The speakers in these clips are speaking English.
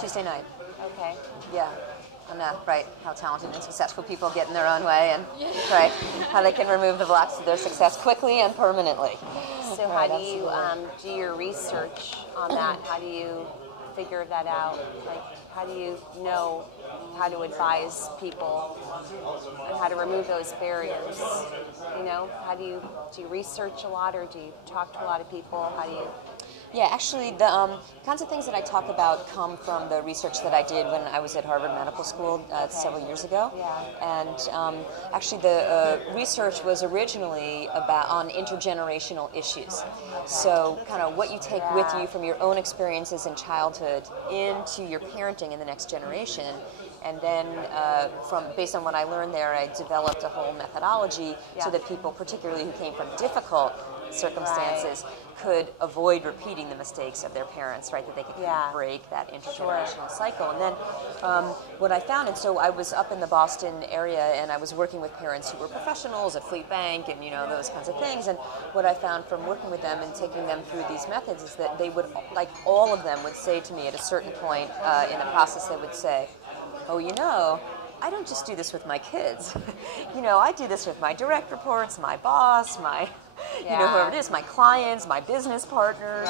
Tuesday night. Okay. Yeah. And right, how talented and successful people get in their own way, and right, how they can remove the blocks to their success quickly and permanently. So how do you do your research on that? How do you figure that out? Like, how do you know how to advise people and how to remove those barriers? You know, how do you research a lot, or do you talk to a lot of people? How do you? Yeah, actually, the kinds of things that I talk about come from the research that I did when I was at Harvard Medical School several years ago. Yeah. And actually, the research was originally on intergenerational issues. So, kind of what you take with you from your own experiences in childhood into your parenting in the next generation. And then, based on what I learned there, I developed a whole methodology so that people, particularly who came from difficult circumstances, could avoid repeating the mistakes of their parents, right? That they could kind of break that intergenerational cycle. And then what I found, and so I was up in the Boston area, and I was working with parents who were professionals at Fleet Bank, and those kinds of things. And what I found from working with them and taking them through these methods is that they would, like all of them, would say to me at a certain point in the process, they would say, "Oh, I don't just do this with my kids. I do this with my direct reports, my boss, my, whoever it is, my clients, my business partners,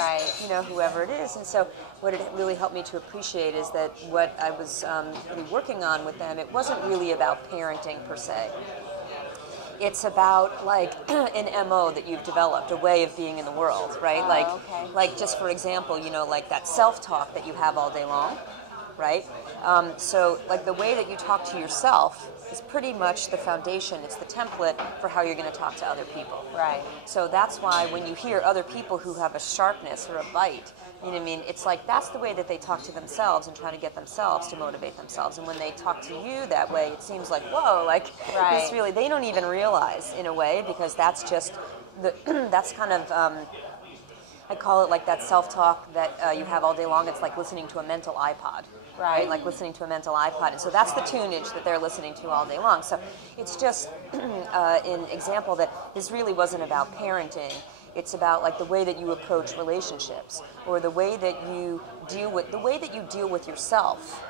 whoever it is." And so what it really helped me to appreciate is that what I was really working on with them, it wasn't really about parenting per se. It's about like an MO that you've developed, a way of being in the world, right? Like just for example, like that self-talk that you have all day long. Right? So like the way that you talk to yourself is pretty much the foundation. It's the template for how you're going to talk to other people. Right. So that's why when you hear other people who have a sharpness or a bite, it's like that's the way that they talk to themselves and try to get themselves to motivate themselves. And when they talk to you that way, it seems like, whoa, like this really, they don't even realize in a way, because that's just, that's kind of, I call it like that self-talk that you have all day long. It's like listening to a mental iPod. Right, like listening to a mental iPod. And so that's the tunage that they're listening to all day long. So it's just an example that this really wasn't about parenting. It's about like the way that you approach relationships, or the way that you deal with yourself